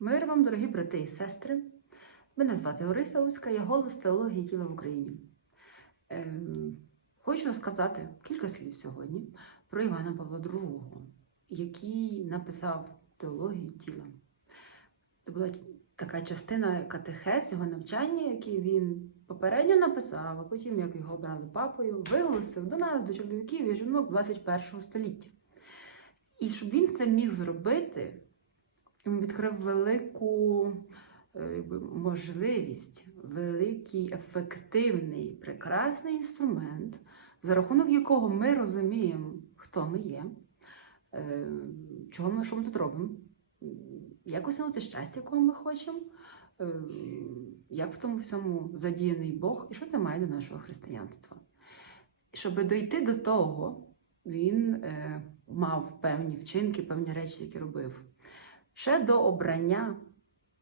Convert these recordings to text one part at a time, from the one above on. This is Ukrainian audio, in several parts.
Мир вам, дорогі брати і сестри. Мене звати Ориса Уська, я голос теології тіла в Україні. Ем, хочу сказати кілька слів сьогодні про Івана Павла II, який написав теологію тіла. Це була така частина катехез, його навчання, який він попередньо написав, а потім, як його обрали папою, виголосив до нас, до чоловіків і жінок 21 століття. І щоб він це міг зробити, відкрив велику е, можливість, великий, ефективний, прекрасний інструмент, за рахунок якого ми розуміємо, хто ми є, е, чого ми, що ми тут робимо, як осягнути щастя, якого ми хочемо, е, як в тому всьому задіяний Бог і що це має до нашого християнства. Щоб дойти до того, він мав певні вчинки, певні речі, які робив. Ще до обрання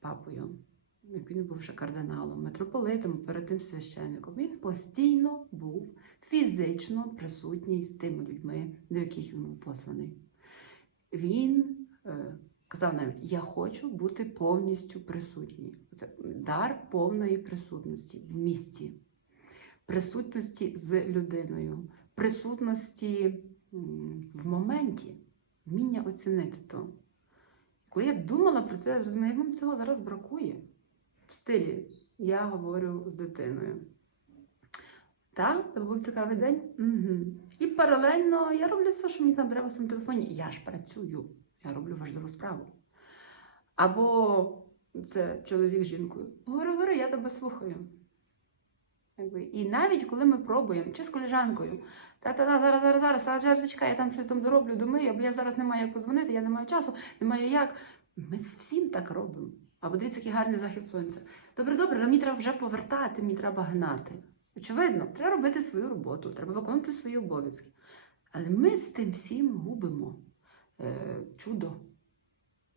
папою, як він був ще кардиналом, митрополитом, перед тим священником, він постійно був фізично присутній з тими людьми, до яких він був посланий. Він е, казав навіть: Я хочу бути повністю присутній. Це дар повної присутності в місті, присутності з людиною, присутності в моменті, вміння оцінити то. Коли я думала про це, я зрозуміла, як нам цього зараз бракує. В стилі я говорю з дитиною. Так, це був цікавий день. Угу. І паралельно я роблю все, що мені там треба в своєму телефоні. Я ж працюю, я роблю важливу справу. Або це чоловік з жінкою. Говори, говори, я тебе слухаю. І навіть коли ми пробуємо, чи з коліжанкою, та-та-та, зараз, зараз, зараз, зараз, зараз зачекай, я там щось там дороблю, думаю, або я зараз не маю як позвонити, я не маю часу, не маю як. Ми з всім так робимо. Або дивіться, який гарний захід сонця. Добре, добре, але мені треба вже повертати, мені треба гнати. Очевидно, треба робити свою роботу, треба виконувати свої обов'язки. Але ми з тим всім губимо е, чудо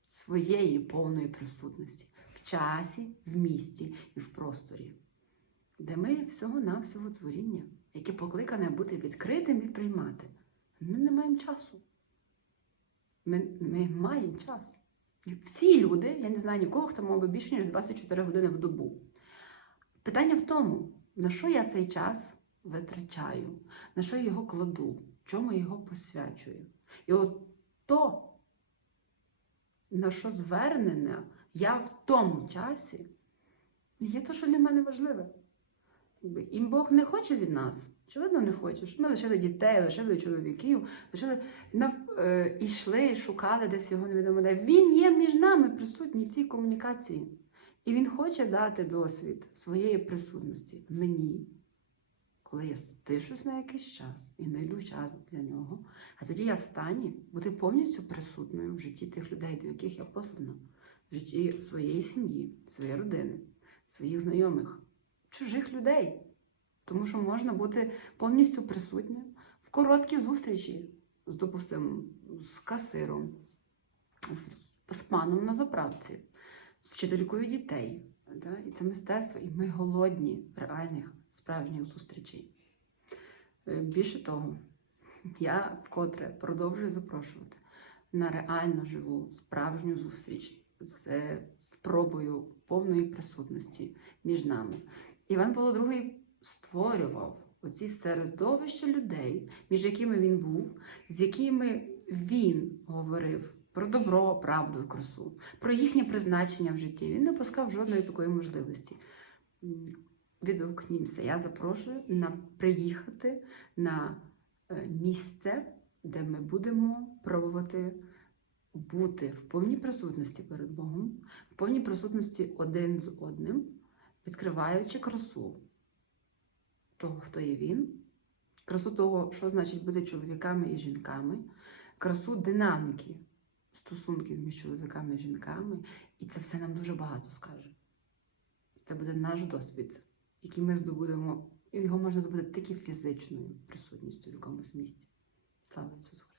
своєї повної присутності в часі, в місті і в просторі, де ми всього-навсього творіння, яке покликане бути відкритим і приймати. Ми не маємо часу. Ми, ми маємо час. Всі люди, я не знаю нікого, хто мав би більше, ніж 24 години в добу. Питання в тому, на що я цей час витрачаю, на що я його кладу, чому я його посвячую. І от то, на що звернена я в тому часі, є те, що для мене важливе. І Бог не хоче від нас. Очевидно, не хоче. Щоб Ми лишили дітей, лишили чоловіків, лишили нав... е, йшли, шукали десь його невідомо де. Він є між нами присутній в цій комунікації. І він хоче дати досвід своєї присутності мені, коли я стишусь на якийсь час і знайду час для нього. А тоді я в стані бути повністю присутною в житті тих людей, до яких я послана, в житті своєї сім'ї, своєї родини, своїх знайомих, чужих людей. Тому що можна бути повністю присутнім в короткій зустрічі з, допустимо, з касиром, з, з паном на заправці, з вчителькою дітей. Да? І це мистецтво, і ми голодні реальних справжніх зустрічей. Е, Більше того, я вкотре продовжую запрошувати на реально живу справжню зустріч з спробою повної присутності між нами. Іван Павло II створював оці середовища людей, між якими він був, з якими він говорив про добро, правду і красу, про їхнє призначення в житті. Він не пускав жодної такої можливості. М, Відгукнімося. Я запрошую на приїхати на е, місце, де ми будемо пробувати бути в повній присутності перед Богом, в повній присутності один з одним, відкриваючи красу того, хто є він, красу того, що значить бути чоловіками і жінками, красу динаміки стосунків між чоловіками і жінками, і це все нам дуже багато скаже. Це буде наш досвід, який ми здобудемо, його можна здобути тільки фізичною присутністю в якомусь місці. Слава Ісусу!